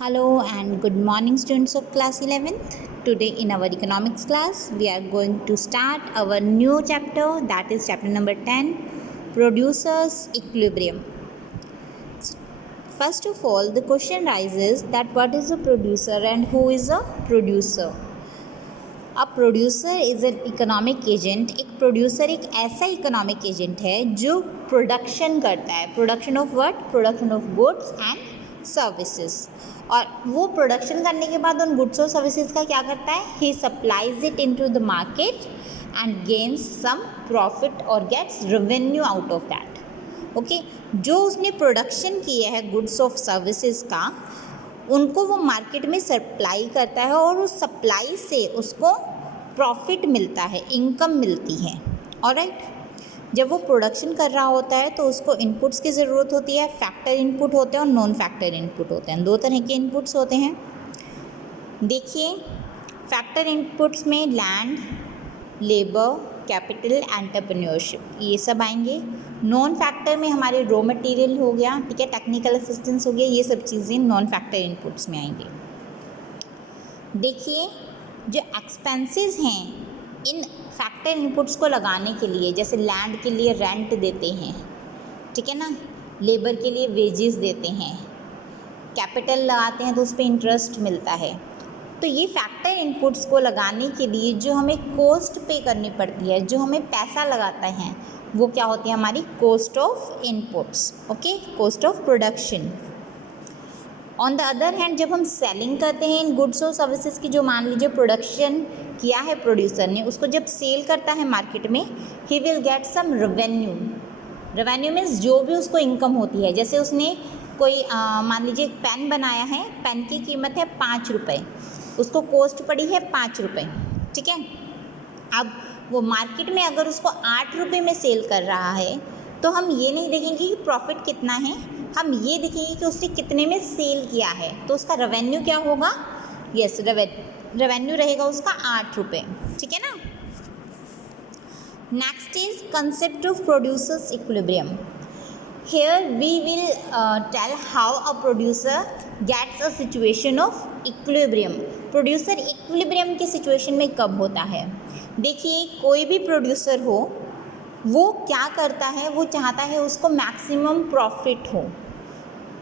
Hello and good morning, students of class 11th. Today in our economics class we are going to start our new chapter, that is chapter number 10, producers equilibrium. First of all, the question rises that what is a producer and who is a producer. A producer is an economic agent. एक producer एक ऐसा economic agent है जो production करता है. Production of what? Production of goods and services. और वो production करने के बाद उन गुड्स और सर्विसेज का क्या करता है? He supplies it into the market and gains some profit और gets revenue out of that. Okay, जो उसने प्रोडक्शन किया है गुड्स ऑफ सर्विसेज का, उनको वो मार्केट में सप्लाई करता है और उस सप्लाई से उसको प्रॉफिट मिलता है, इनकम मिलती है. ऑलराइट, जब वो प्रोडक्शन कर रहा होता है तो उसको इनपुट्स की ज़रूरत होती है. फैक्टर इनपुट होते हैं और नॉन फैक्टर इनपुट होते हैं. दो तरह के इनपुट्स होते हैं. देखिए, फैक्टर इनपुट्स में लैंड, लेबर, कैपिटल, एंटरप्रेन्योरशिप, ये सब आएंगे. नॉन फैक्टर में हमारे रॉ मटेरियल हो गया, ठीक है, टेक्निकल असिस्टेंस हो गया, ये सब चीज़ें नॉन फैक्टर इनपुट्स में आएंगे. देखिए, जो एक्सपेंसेस हैं इन फैक्टर इनपुट्स को लगाने के लिए, जैसे लैंड के लिए रेंट देते हैं, ठीक है ना, लेबर के लिए वेजेस देते हैं, कैपिटल लगाते हैं तो उस पर इंटरेस्ट मिलता है. तो ये फैक्टर इनपुट्स को लगाने के लिए जो हमें कॉस्ट पे करनी पड़ती है, जो हमें पैसा लगाता है, वो क्या होती है? हमारी cost of inputs. Okay, cost of production. On the other hand, जब हम सेलिंग करते हैं इन गुड्स और सर्विसेज की, जो मान लीजिए प्रोडक्शन किया है प्रोड्यूसर ने, उसको जब सेल करता है मार्केट में, he will get some revenue. Revenue means जो भी उसको इनकम होती है. जैसे उसने कोई मान लीजिए एक पेन बनाया है, पेन की कीमत है 5 रुपये, उसको कॉस्ट पड़ी है 5 रुपये, ठीक है. अब वो मार्केट में अगर उसको 8 रुपये में सेल कर रहा है तो हम ये नहीं देखेंगे कि प्रॉफिट कितना है, हम ये देखेंगे कि उसने कितने में सेल किया है. तो उसका रेवेन्यू क्या होगा? यस, रेवेन्यू रहेगा उसका 8 रुपये, ठीक है ना. Next is concept of producers equilibrium. Here we will tell how a producer gets a situation of equilibrium. Producer equilibrium की सिचुएशन में कब होता है? देखिए, कोई भी प्रोड्यूसर हो, वो क्या करता है? वो चाहता है उसको मैक्सिमम प्रॉफिट हो.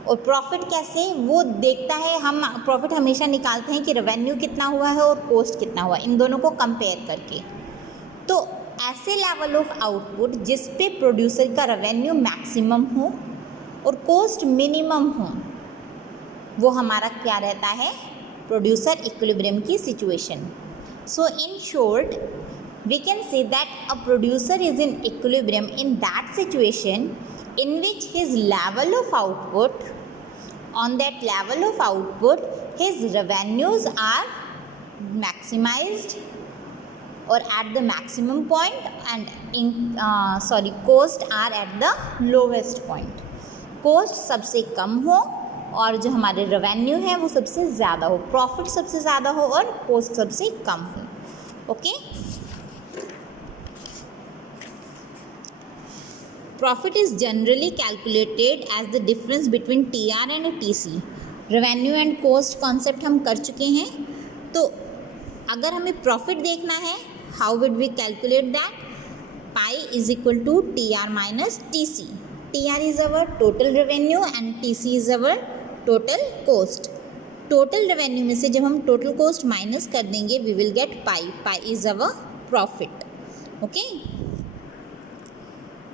और प्रॉफिट कैसे? वो देखता है, हम प्रॉफिट हमेशा निकालते हैं कि रेवेन्यू कितना हुआ है और कॉस्ट कितना हुआ है, इन दोनों को कंपेयर करके. तो ऐसे लेवल ऑफ आउटपुट जिस पे प्रोड्यूसर का रेवेन्यू मैक्सिमम हो और कॉस्ट मिनिमम हो, वो हमारा क्या रहता है? प्रोड्यूसर इक्विलिब्रियम की situation. So in short we can say that a producer is in equilibrium in that situation in which his level of output, on that level of output, his revenues are maximized or at the maximum point and cost are at the lowest point. cost सबसे कम हो और जो हमारे revenue है वो सबसे ज़्यादा हो, प्रॉफिट सबसे ज़्यादा हो और कॉस्ट सबसे कम हो. Okay, Profit is generally calculated as the difference between TR and TC. Revenue and cost concept हम कर चुके हैं. तो अगर हमें प्रॉफिट देखना है, how would we calculate that? Pi is equal to TR minus TC. TR is our total revenue and TC is our total cost. Total revenue में से जब हम टोटल कॉस्ट माइनस कर देंगे, वी विल गेट पाई. पाई is our profit. Okay,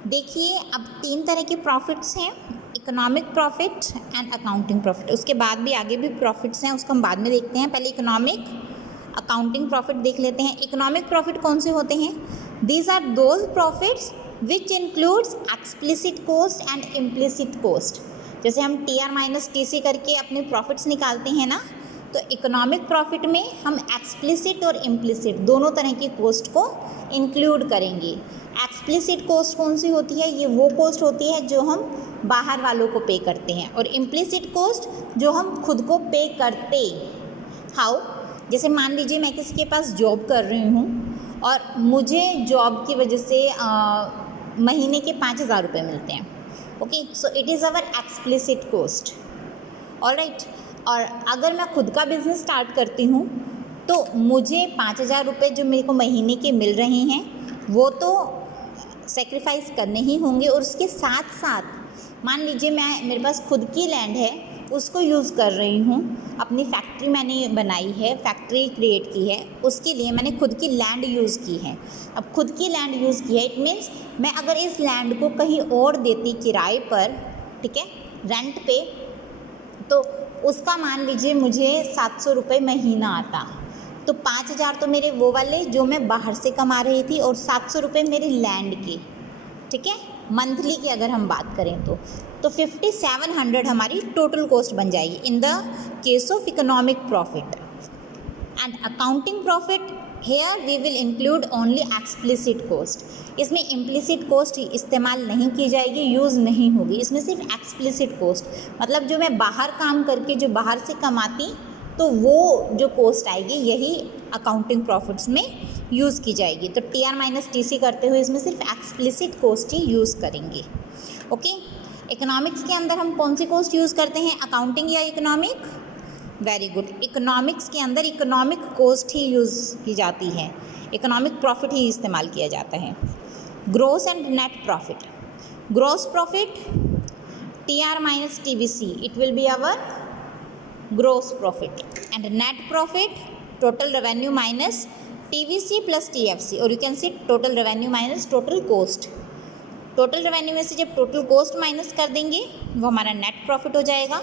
देखिए, अब 3 तरह के प्रॉफिट्स हैं, economic profit and accounting profit. उसके बाद भी आगे भी प्रॉफिट्स हैं, उसको हम बाद में देखते हैं. पहले इकोनॉमिक अकाउंटिंग प्रॉफिट देख लेते हैं. इकोनॉमिक प्रॉफिट कौन से होते हैं? These are those profits which includes explicit cost and implicit cost. जैसे हम TR माइनस TC करके अपने प्रॉफिट्स निकालते हैं ना, तो इकोनॉमिक प्रॉफिट में हम एक्सप्लिसिट और इम्प्लिसिट दोनों तरह की कॉस्ट को इंक्लूड करेंगे. एक्सप्लिसिट कॉस्ट कौन सी होती है? ये वो कॉस्ट होती है जो हम बाहर वालों को पे करते हैं, और इम्प्लिसिट कॉस्ट जो हम खुद को पे करते. हाउ? जैसे मान लीजिए मैं किसी के पास जॉब कर रही हूँ और मुझे जॉब की वजह से महीने के 5,000 रुपये मिलते हैं. Okay, so it is our explicit cost. Alright, और अगर मैं खुद का बिज़नेस स्टार्ट करती हूँ तो मुझे 5,000 रुपये जो मेरे को महीने के मिल रहे हैं वो तो सेक्रीफाइस करने ही होंगे। और उसके साथ साथ मान लीजिए मेरे पास खुद की लैंड है, उसको यूज़ कर रही हूँ, अपनी फैक्ट्री मैंने बनाई है, फैक्ट्री क्रिएट की है, उसके लिए मैंने खुद की लैंड यूज़ की है। अब खुद की लैंड यूज़ की है, इट मीन्स मैं अगर इस लैंड को कहीं और देती किराए पर, ठीक है, रेंट पे, तो उसका मान लीजिए मुझे 700 रुपये महीना आता, तो 5,000 तो मेरे वो वाले जो मैं बाहर से कमा रही थी और 700 रुपये मेरी लैंड के, ठीक है, मंथली की अगर हम बात करें तो 5700 हमारी टोटल कॉस्ट बन जाएगी in the case of economic profit. And accounting profit, here we will include only explicit cost. इसमें इम्प्लिसिट कॉस्ट इस्तेमाल नहीं की जाएगी, यूज़ नहीं होगी, इसमें सिर्फ एक्सप्लिसिट कॉस्ट, मतलब जो मैं बाहर काम करके जो बाहर से कमाती तो वो जो कॉस्ट आएगी यही अकाउंटिंग प्रॉफिट्स में यूज़ की जाएगी। तो TR माइनस TC करते हुए इसमें सिर्फ एक्सप्लिसिट कॉस्ट ही यूज़ करेंगे। ओके, इकोनॉमिक्स के अंदर हम कौन सी कॉस्ट यूज़ करते हैं, अकाउंटिंग या इकोनॉमिक? वेरी गुड, इकोनॉमिक्स के अंदर इकोनॉमिक कॉस्ट ही यूज़ की जाती है, इकोनॉमिक प्रॉफिट ही इस्तेमाल किया जाता है। Gross and net profit, gross profit TR minus TVC, it will be our gross profit, and net profit total revenue minus TVC plus TFC, और you can see total revenue minus total cost। Total revenue में से जब total cost minus कर देंगे वो हमारा net profit हो जाएगा,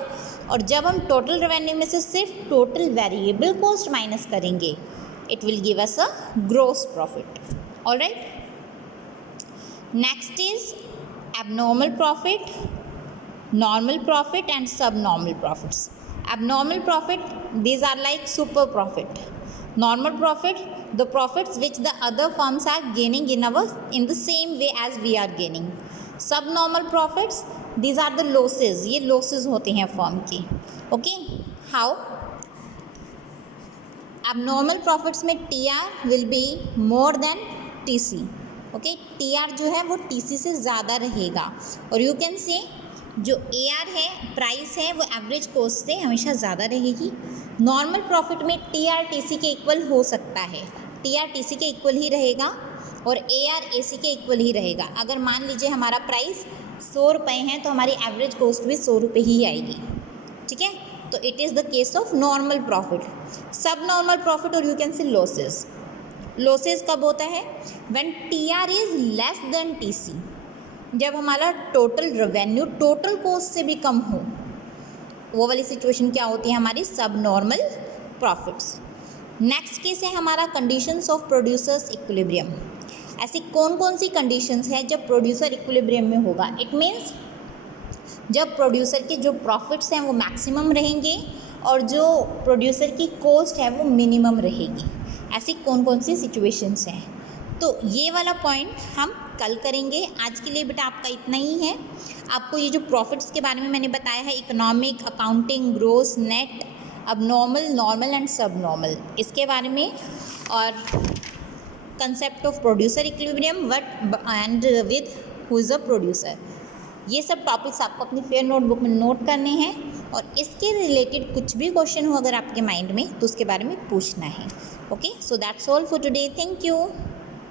और जब हम टोटल रेवेन्यू में से सिर्फ टोटल वेरिएबल कॉस्ट माइनस करेंगे it will give us a gross profit. Alright, next is abnormal profit, normal profit and subnormal profits. Abnormal profit, these are like super profit. Normal profit, the profits which the other firms are gaining in the same way as we are gaining. Subnormal profits, these are the losses, ये losses होते हैं firm की। Okay, how? Abnormal profits में TR will be more than TC. Okay, TR जो है वो TC से ज़्यादा रहेगा, और you can say जो AR है, प्राइस है, वो एवरेज कॉस्ट से हमेशा ज़्यादा रहेगी। नॉर्मल प्रॉफिट में TR TC के इक्वल हो सकता है, TR TC के इक्वल ही रहेगा और AR AC के इक्वल ही रहेगा। अगर मान लीजिए हमारा प्राइस 100 रुपये है तो हमारी एवरेज कॉस्ट भी 100 रुपये ही आएगी, ठीक है, तो it is the case of normal profit. सब नॉर्मल प्रॉफिट और you can say losses, losses कब होता है, when TR is less than TC, जब हमारा टोटल रेवेन्यू टोटल कॉस्ट से भी कम हो, वो वाली सिचुएशन क्या होती है हमारी सब नॉर्मल प्रॉफिट्स। नेक्स्ट केस है हमारा कंडीशंस ऑफ प्रोड्यूसर्स इक्विलिब्रियम। ऐसी कौन कौन सी कंडीशंस है जब प्रोड्यूसर इक्विलिब्रियम में होगा, इट मीन्स जब प्रोड्यूसर के जो प्रॉफिट्स हैं वो मैक्सिमम रहेंगे और जो प्रोड्यूसर की कॉस्ट है वो मिनिमम रहेगी। ऐसी कौन कौन सी सिचुएशंस हैं, तो ये वाला पॉइंट हम कल करेंगे। आज के लिए बेटा आपका इतना ही है। आपको ये जो प्रॉफिट्स के बारे में मैंने बताया है, economic, accounting, gross, net, abnormal, normal and subnormal, इसके बारे में, और concept of producer equilibrium what and with who is a producer, ये सब टॉपिक्स आपको अपनी फेयर नोटबुक में नोट करने हैं, और इसके रिलेटेड कुछ भी क्वेश्चन हो अगर आपके माइंड में तो उसके बारे में पूछना है। Okay, so that's all for today, thank you.